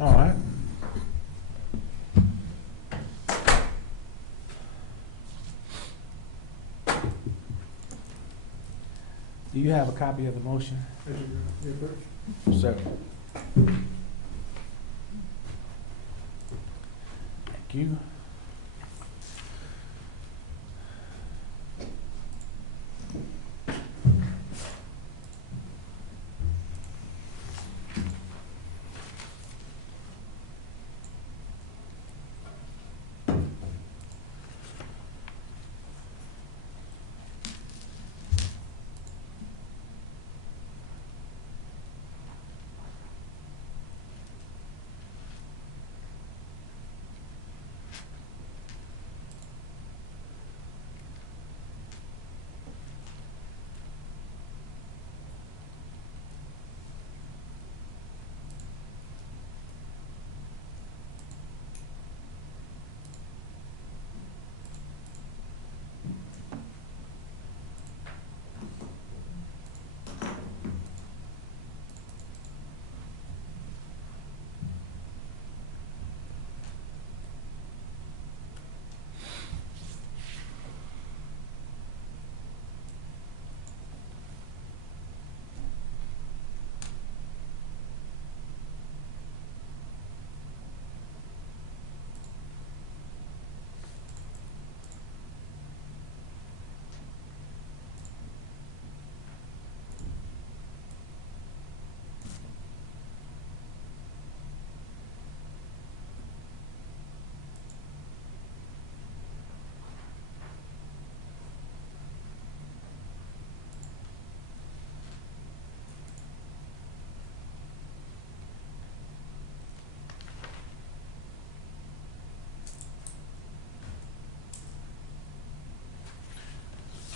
All right. Do you have a copy of the motion? Sir. Thank you.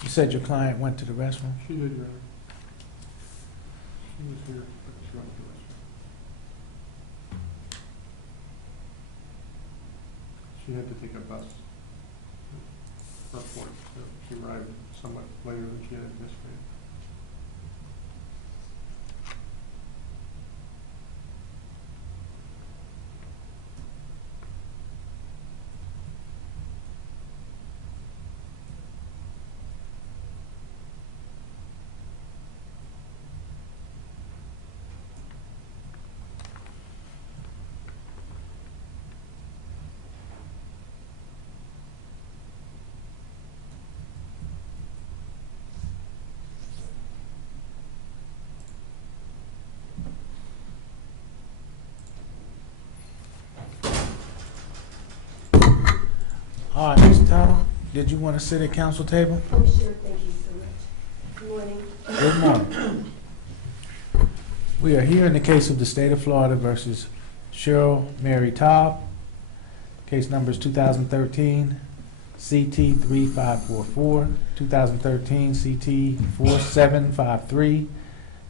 You said your client went to the restroom? She did, Your Honor. She was here, but she went to the restroom. She had to take a bus to airport, so she arrived somewhat later than she had anticipated. All right, Ms. Taube, did you want to sit at council table? Oh, sure, thank you so much. Good morning. Good morning. We are here in the case of the state of Florida versus Sherryl Mary Taube. Case numbers 2013 CT 3544, 2013 CT 4753,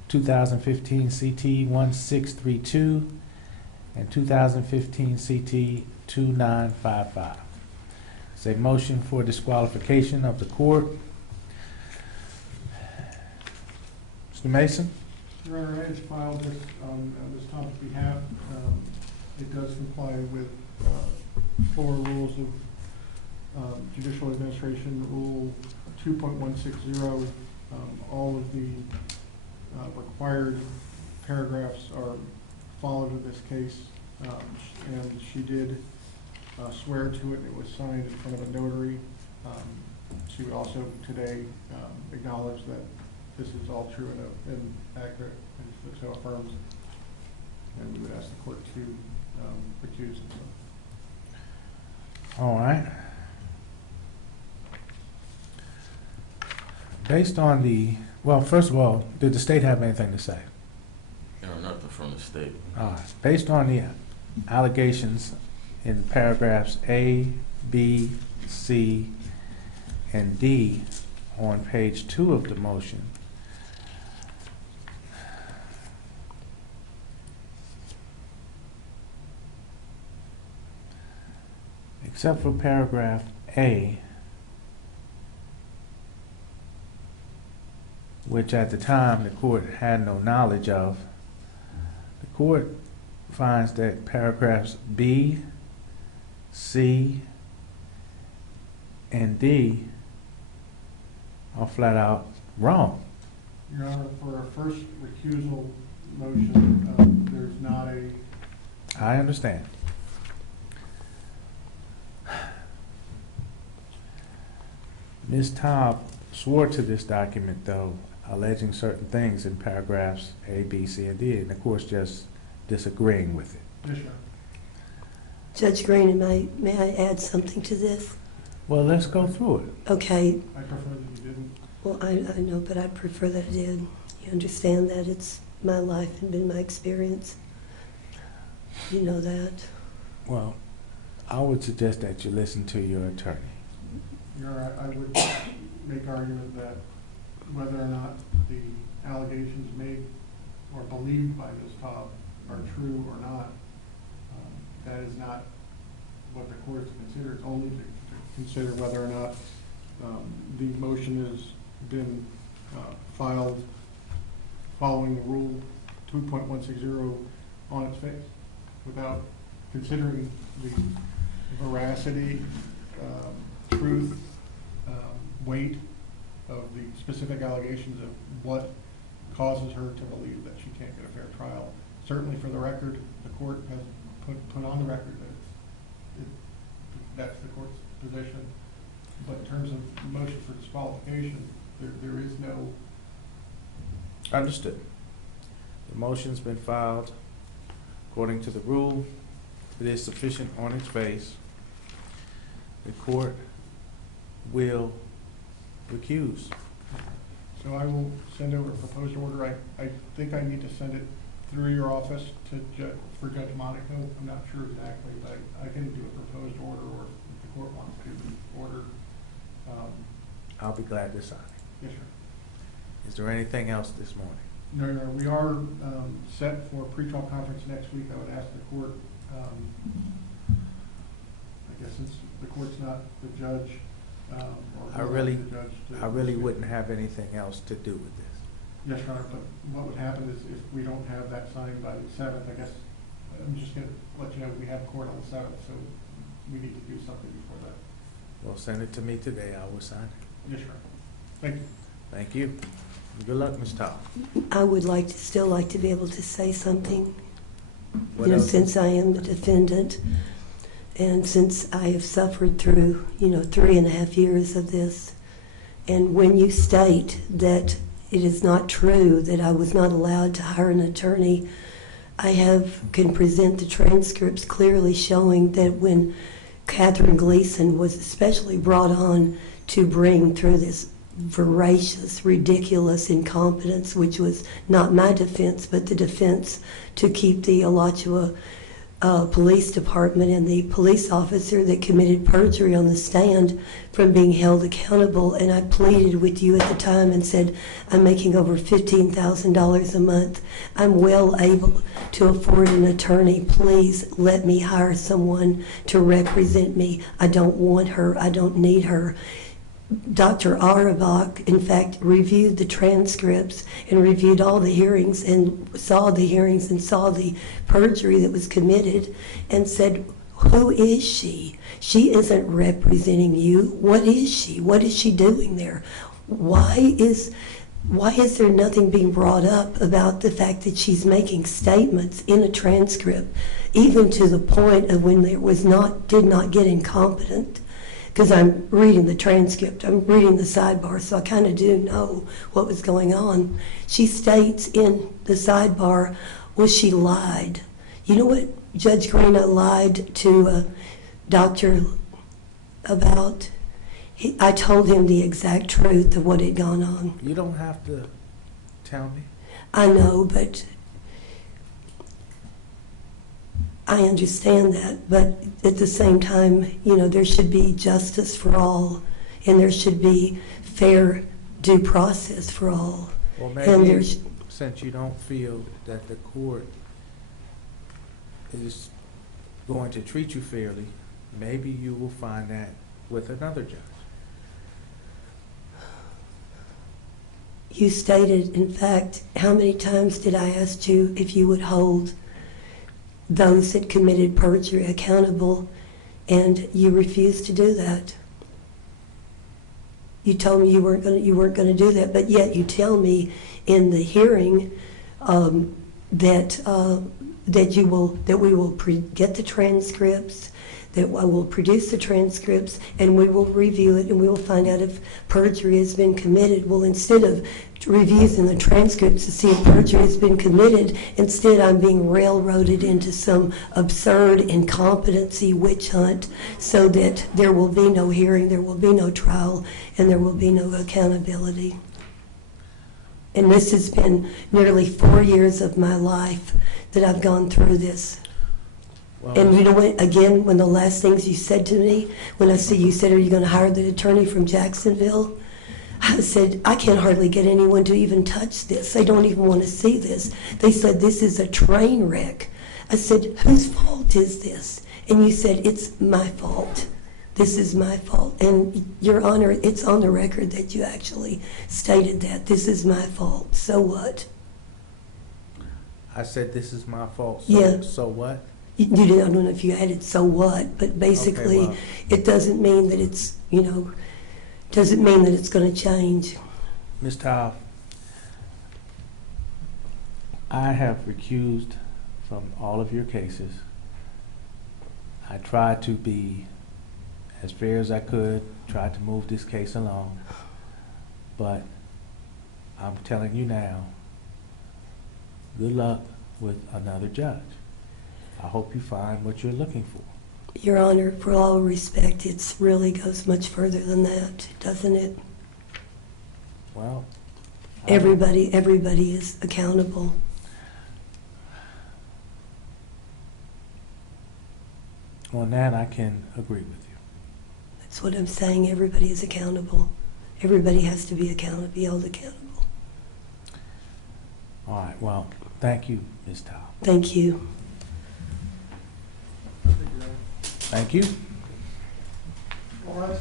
2015 CT 1632, and 2015 CT 2955. It's a motion for disqualification of the court. Mr. Mason? Your Honor, I just filed this on Ms. Taube's behalf. It does comply with Florida rules of judicial administration, Rule 2.160. All of the required paragraphs are followed in this case, and she did swear to it. It was signed in front of a notary. She would also today acknowledge that this is all true and accurate, and so affirms. And we would ask the court to recuse himself. All right. Based on the, well, first of all, did the state have anything to say? No, nothing from the state. All right. Based on the allegations in paragraphs A, B, C, and D on page 2 of the motion, except for paragraph A, which at the time the court had no knowledge of, the court finds that paragraphs B, C, and D are flat out wrong. Your Honor, for a first recusal motion, there's not a, I understand. Ms. Taube swore to this document, though, alleging certain things in paragraphs A, B, C, and D, and of course just disagreeing with it. yes, Your Honor. Judge Green, may I add something to this? Well, let's go through it. Okay, I prefer that you didn't. well, I know, but I'd prefer that I did. You understand that it's my life and been my experience. You know that. Well, I would suggest that you listen to your attorney. Your Honor, I would make argument that whether or not the allegations made or believed by Ms. Taube are true or not, that is not what the court is to consider. It's only to consider whether or not the motion has been filed following the rule 2.160 on its face, without considering the veracity, truth, weight of the specific allegations of what causes her to believe that she can't get a fair trial. Certainly for the record, the court has put on the record that that's the court's position. But in terms of motion for disqualification, there is no. Understood. The motion's been filed according to the rule. It is sufficient on its face. The court will recuse. So I will send over a proposed order. I think I need to send it through your office to for Judge Monaco. I'm not sure exactly, but I can do a proposed order, or if the court wants to order. I'll be glad to sign it. Yes, sir. Is there anything else this morning? No, we are set for a pretrial conference next week. I would ask the court, I guess since the court's not the judge, or I really the judge wouldn't have anything else to do with this. Yes, Your Honor, but what would happen is if we don't have that signed by the 7th, I guess, I'm just going to let you know we have court on the 7th, so we need to do something before that. Well, send it to me today. I will sign it. Yes, Your Honor. Thank you. Thank you. Good luck, Ms. Taube. I would still like to be able to say something, What else? since I am the defendant, and since I have suffered through, 3.5 years of this. And when you state that it is not true that I was not allowed to hire an attorney, I can present the transcripts clearly showing that when Catherine Gleason was especially brought on to bring through this voracious, ridiculous incompetence, which was not my defense, but the defense to keep the Alachua police department and the police officer that committed perjury on the stand from being held accountable. And I pleaded with you at the time and said, I'm making over $15,000 a month. I'm well able to afford an attorney. Please let me hire someone to represent me. I don't want her. I don't need her. Dr. Auerbach, in fact, reviewed the transcripts and reviewed all the hearings and saw the perjury that was committed and said, who is she? She isn't representing you. What is she? What is she doing there? Why is there nothing being brought up about the fact that she's making statements in a transcript, even to the point of when there did not get incompetent? Because I'm reading the transcript, I'm reading the sidebar, so I kind of do know what was going on. She states in the sidebar, well, she lied. You know what Judge Green lied to Doctor about? I told him the exact truth of what had gone on. You don't have to tell me. I know, but I understand that, but at the same time, there should be justice for all, and there should be fair due process for all. Well, maybe since you don't feel that the court is going to treat you fairly, maybe you will find that with another judge. You stated, in fact, how many times did I ask you if you would hold those that committed perjury accountable, and you refused to do that. You told me you weren't going to do that, but yet you tell me in the hearing that we will get the transcripts, that I will produce the transcripts, and we will review it, and we will find out if perjury has been committed. Well, instead of reviewing the transcripts to see if perjury has been committed, instead I'm being railroaded into some absurd incompetency witch hunt so that there will be no hearing, there will be no trial, and there will be no accountability. And this has been nearly 4 years of my life that I've gone through this. Well, And you know what, again, one of the last things you said to me, when I said, you said, are you going to hire the attorney from Jacksonville? I said, I can't hardly get anyone to even touch this. They don't even want to see this. They said, this is a train wreck. I said, whose fault is this? And you said, it's my fault. This is my fault. And Your Honor, it's on the record that you actually stated that. This is my fault. So what? I said this is my fault. So, Yeah. So what? You didn't, I don't know if you added so what, but basically Okay, well, it doesn't mean that it's, doesn't mean that it's going to change. Ms. Taube, I have recused from all of your cases. I tried to be as fair as I could, tried to move this case along, but I'm telling you now, good luck with another judge. I hope you find what you're looking for. Your Honor, for all respect, it really goes much further than that, doesn't it? Well, Everybody is accountable. on that I can agree with you. That's what I'm saying. Everybody is accountable. Everybody has to be accountable, be held accountable. All right, well, thank you, Ms. Taube. Thank you. Thank you. All right.